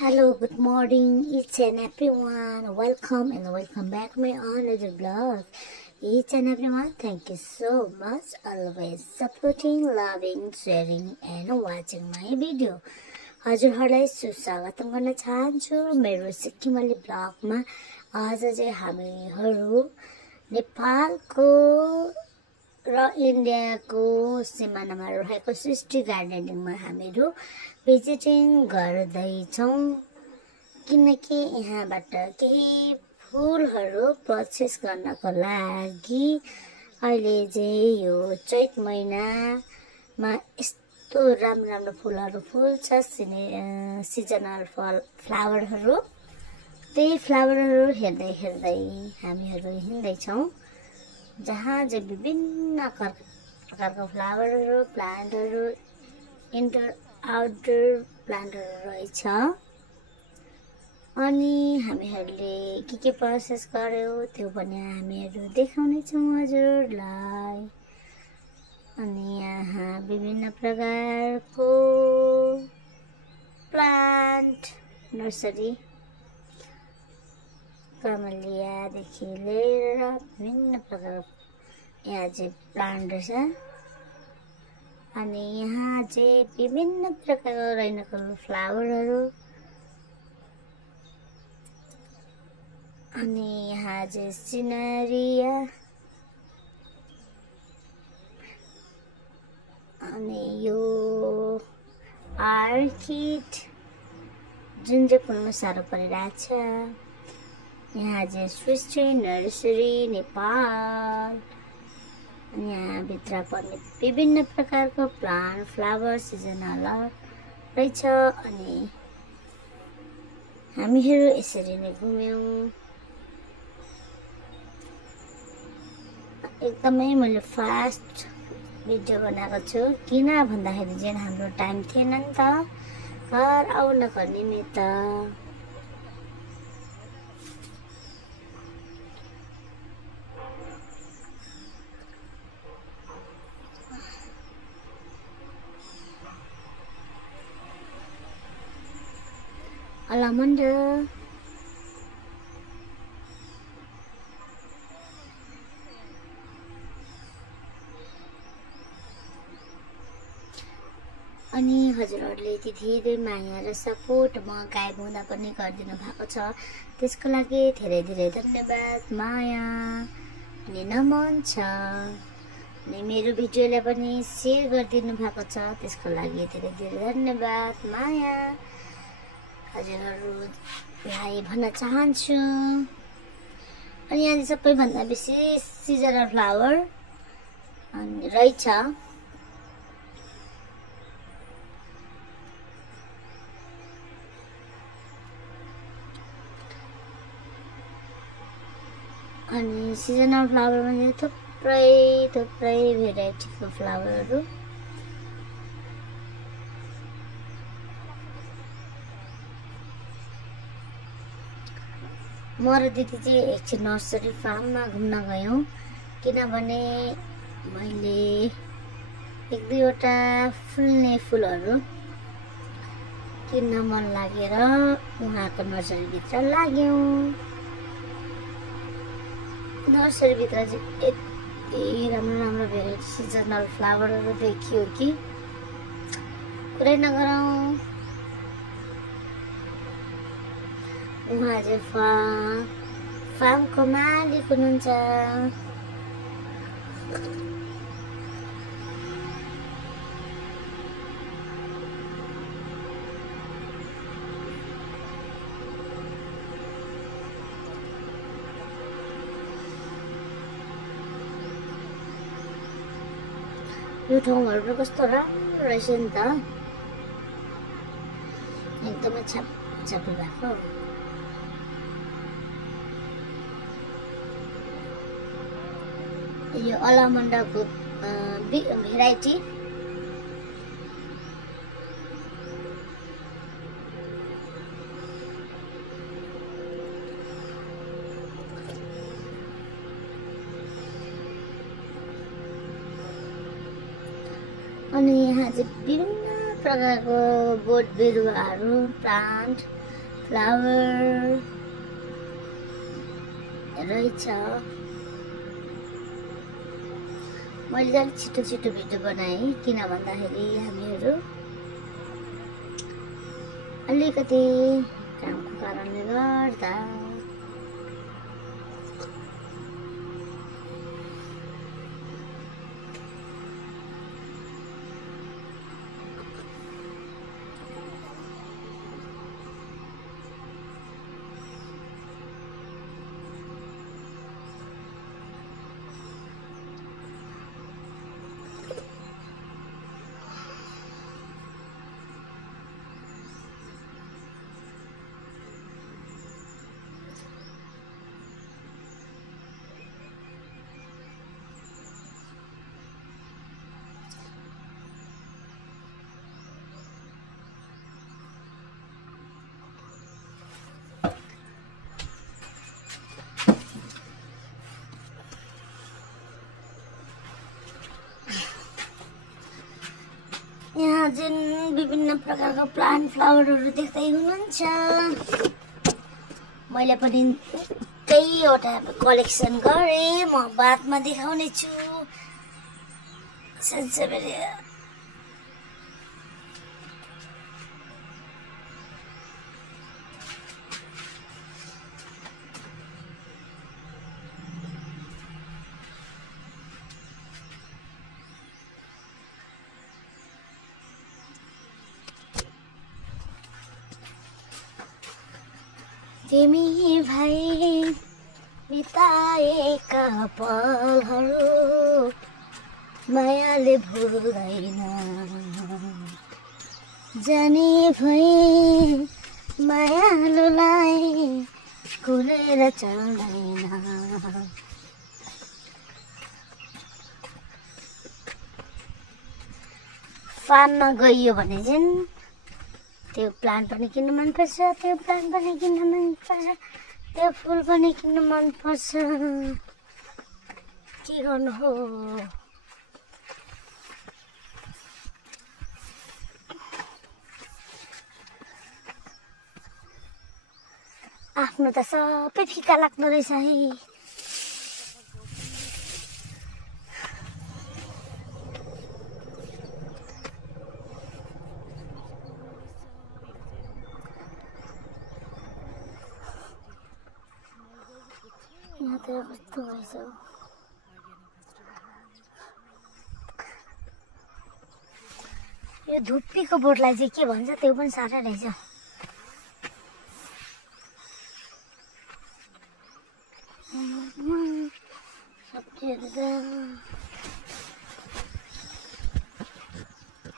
Hello, good morning, each and everyone. Welcome back to my another vlog. Each and everyone, thank you so much. Always supporting, loving, sharing, and watching my video. हजुरहरूलाई सुस्वागतम गर्न चाहन्छु मेरो सिक्किमली ब्लगमा। आज चाहिँ हामीहरू नेपालको र इन्डियाको सिमानामा रहेको सृष्टि गार्डनिङमा हामीहरू भिजिटिङ गर्दैछौँ, किनकि यहाँबाट केही फुलहरू पर्चेस गर्नको लागि अहिले चाहिँ यो चैत महिनामा यस्तो राम्रो फुलहरू फुल्छ, सिजनल फ्लावरहरू। त्यही फ्लावरहरू हेर्दै हामीहरू हिँड्दैछौँ, जहाँ चाहिँ विभिन्न प्रकारको फ्लावरहरू, प्लान्टहरू, इन्डोर आउटडोर प्लान्टहरू रहेछ। अनि हामीहरूले के प्रोसेस गर्यो त्यो पनि हामीहरू देखाउने छौँ हजुरलाई। अनि यहाँ विभिन्न प्रकारको प्लान्ट नर्सरी, कमलियादेखि लिएर विभिन्न प्रकारको यहाँ चाहिँ प्लान्ट रहेछ। अनि यहाँ चाहिँ विभिन्न प्रकारको रहेको फ्लावरहरू। अनि यहाँ चाहिँ सिनेरिया, अनि यो आर्किड जुन चाहिँ फुल्न साह्रो परिरहेछ। यहाँ चाहिँ सृष्टि नर्सरी नेपाल। यहाँ भित्र पनि विभिन्न प्रकारको प्लान्ट, फ्लावर, सिजनल रहेछ। अनि हामीहरू यसरी नै घुम्यौँ। एकदमै मैले फास्ट भिडियो बनाएको छु, किन भन्दाखेरि चाहिँ हाम्रो टाइम थिएन नि त घर आउनको निमित्त। अलमन्ड, अनि हजुरहरूले यति धेरै माया र सपोर्ट म गायब हुँदा पनि गरिदिनु भएको छ, त्यसको लागि धेरै धन्यवाद, माया अनि नमन छ। अनि मेरो भिडियोलाई पनि सेयर गरिदिनु भएको छ, त्यसको लागि धेरै धन्यवाद, माया हजुरहरूलाई भन्न चाहन्छु। अनि यहाँ सबैभन्दा बेसी सिजनल फ्लावर रहेछ। अनि सिजनल फ्लावरमा चाहिँ थुप्रै भेराइटीको फ्लावरहरू। म र दिदी चाहिँ एकछिन नर्सरी फार्ममा घुम्न गयौँ, किनभने मैले एक दुईवटा फुल्ने फुलहरू किन्न मन लागेर उहाँको नर्सरीभित्र लाग्यौँ। नर्सरीभित्र चाहिँ यति राम्रो भेराइटी सिजनल फ्लावरहरू देखियो कि कुरै नगरौँ। उहाँ चाहिँ फार्मको मालिक हुनुहुन्छ। यो ठाउँहरू पनि कस्तो राम्रो रहेछ नि त, एकदमै छापी भएको। यो अलमन्डको भेराइटी। अनि यहाँ चाहिँ विभिन्न प्रकारको बोट बिरुवाहरू, प्लान्ट फ्लावर रहेछ। मैले अलिक छिटो छिटो भिडियो बनाएँ किन भन्दाखेरि हामीहरू अलिकति कामको कारणले गर्दा यहाँ जुन विभिन्न प्रकारको प्लान्ट फ्लावरहरू देख्दै हुनुहुन्छ। मैले पनि कईवटा कलेक्सन गरेँ, म बादमा देखाउने छु। सन्चबारी तिमी भई बिताएका पलहरू मायाले भुल्दैन, जाने भई मायालुलाई कुरेर चल्दैन। फार्ममा गइयो भने चाहिँ त्यो प्लान्ट पनि किन्नु मनपर्छ, त्यो प्लान्ट पनि किन्नु मनपर्छ, त्यो फुल पनि किन्नु मनपर्छ। के गर्नु हो? आफ्नो त सबै फिका लाग्दो रहेछ है। यहाँ त कस्तो रहेछ। यो धुप्पीको बोटलाई चाहिँ के भन्छ त्यो पनि साह्रै रहेछ।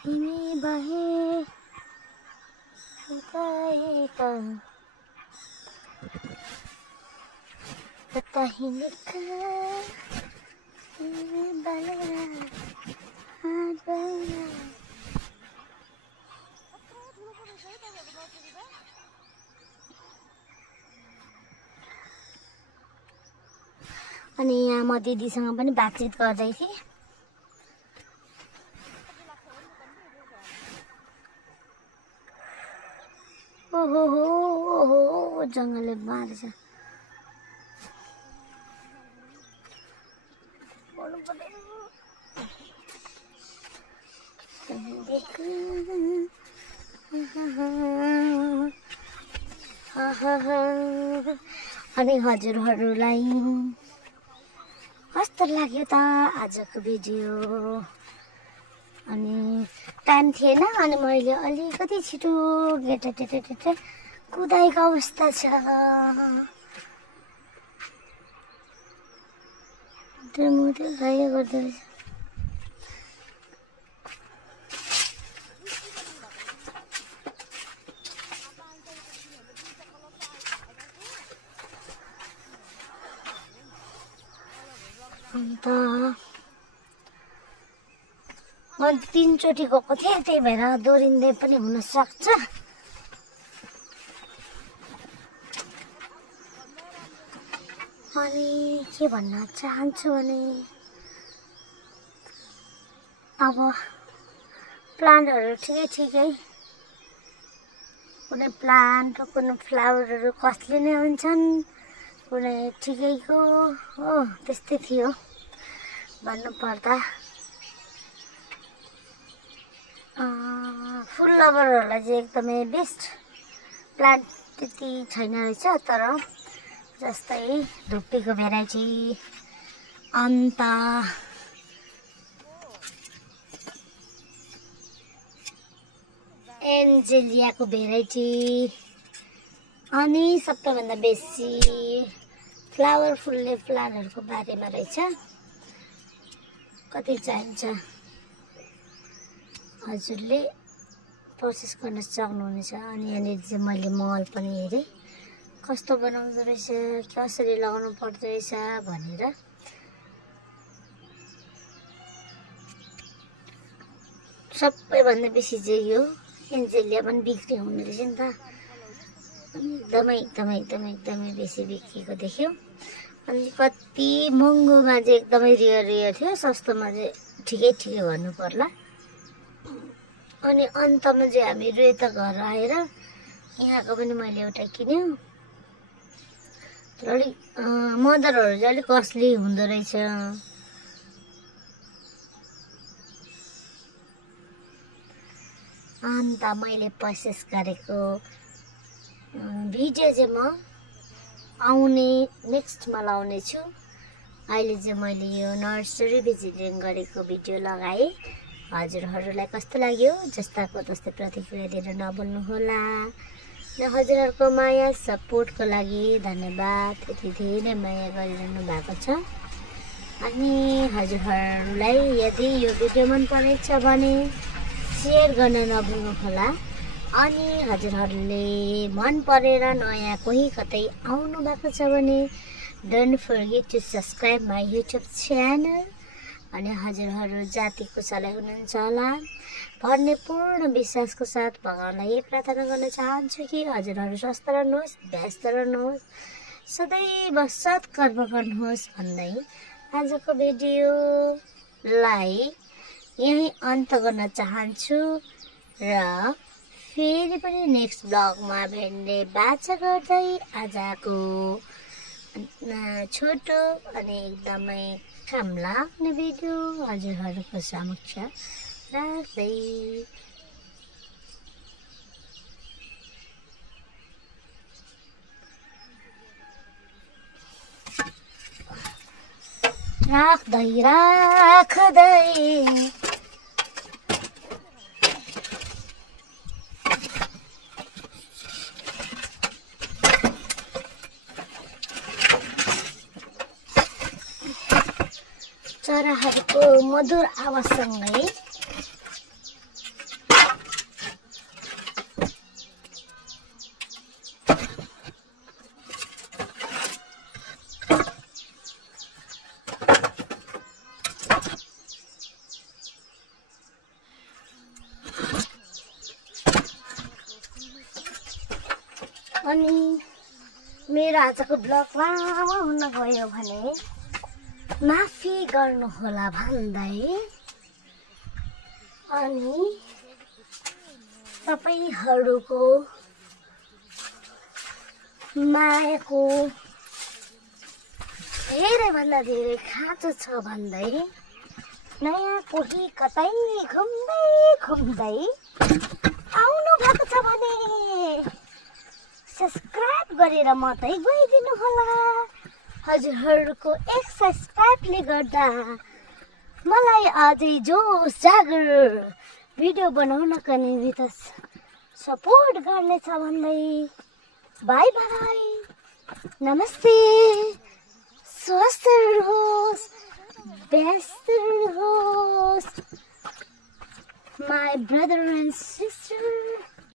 तिमी बाहे कता हिँडेका अनि यहाँ म दिदीसँग पनि बातचित गर्दै थिएँ। ओहो हो ओहो जङ्गलले मारेछ। अनि हजुरहरूलाई कस्तो लाग्यो त आजको भिडियो? अनि टाइम थिएन अनि मैले अलिकति छिटो गेटा कुदाएको अवस्था छ। त्यो मुटु खायो गर्दो रहेछ। अन्त म 3 चोटि गएको थिएँ, त्यही भएर दोहोरिँदै पनि हुन सक्छ। अनि के भन्न चाहन्छु भने अब प्लान्टहरू ठिकै कुनै प्लान्ट कुनै फ्लावरहरू कस्टली नै हुन्छन्, कुनै ठिकैको हो। त्यस्तै थियो भन्नुपर्दा। फुल लभरहरूलाई चाहिँ एकदमै बेस्ट प्लान्ट त्यति छैन रहेछ, तर जस्तै धुप्पीको भेराइटी, अन्त एन्जेलियाको भेराइटी, अनि सबैभन्दा बेसी फ्लावरफुलले प्लान्टहरूको बारेमा रहेछ। कति चाहिन्छ हजुरले प्रोसेस गर्न सक्नुहुनेछ। अनि यहाँनिर चाहिँ मैले मल पनि हेरेँ कस्तो बनाउँदो रहेछ, कसरी लगाउनु पर्दो रहेछ भनेर। सबैभन्दा बेसी चाहिँ यो एन्जेलिया पनि बिक्री हुने रहेछ नि त। एकदमै बेसी बिक्रीको देख्यो। अनि कति महँगोमा चाहिँ एकदमै रियर थियो, सस्तोमा चाहिँ ठिकै भन्नु पर्ला। अनि अन्तमा चाहिँ हामीहरू यता घर आएर यहाँको पनि मैले एउटा किन्यो। तर अलिक मदरहरू चाहिँ अलिक कस्टली हुँदो रहेछ। अन्त मैले पर्चेस गरेको भिडियो चाहिँ म आउने नेक्स्टमा लाउने छु। अहिले चाहिँ मैले यो नर्सरी भिजिटिङ गरेको भिडियो लगाएँ। हजुरहरूलाई कस्तो लाग्यो जस्ताको तस्तै प्रतिक्रिया दिएर नभुल्नुहोला। र हजुरहरूको माया सपोर्टको लागि धन्यवाद। यति धेरै माया गरिरहनु भएको छ। अनि हजुरहरूलाई यदि यो भिडियो मन परेछ भने सेयर गर्न नभुल्नुहोला। अनि हजुरहरूले मन परेर नयाँ कोही कतै आउनु भएको छ भने don't forget to subscribe my YouTube channel. अनि हजुरहरू जाति कुशलै हुनुहुन्छ होला भन्ने पूर्ण विश्वासको साथ भगवानलाई यही प्रार्थना गर्न चाहन्छु कि हजुरहरू स्वस्थ रहनुहोस्, व्यस्त रहनुहोस्, सदैव सत्कर्म गर्नुहोस् भन्दै आजको भिडियोलाई यही अन्त गर्न चाहन्छु। र फेरि पनि नेक्स्ट ब्लगमा भेट्ने बाचा गर्दै आजको छोटो अनि एकदमै काम लाग्ने भिडियो हजुरहरूको समक्ष राख्दै राख्दै चराहरूको मधुर आवाजसँगै अनि मेरो आजको ब्लग लामो हुन गयो भने माफी गर्नुहोला भन्दै अनि तपाईहरुको मायाको धेरैभन्दा धेरै खाँचो छ भन्दै नयाँ कोही कतै घुम्दै आउनु भएको छ भने सब्स्क्राइब गरेर मात्रै गइदिनु होला। हजुरहरूको एक सब्स्क्राइबले गर्दा मलाई अझै जोस जागर भिडियो बनाउनका निमित्त सपोर्ट गर्नेछ भन्दै बाई बाई, नमस्ते, स्वस्थ रहोस्, व्यस्त रहोस्, my brother and sister।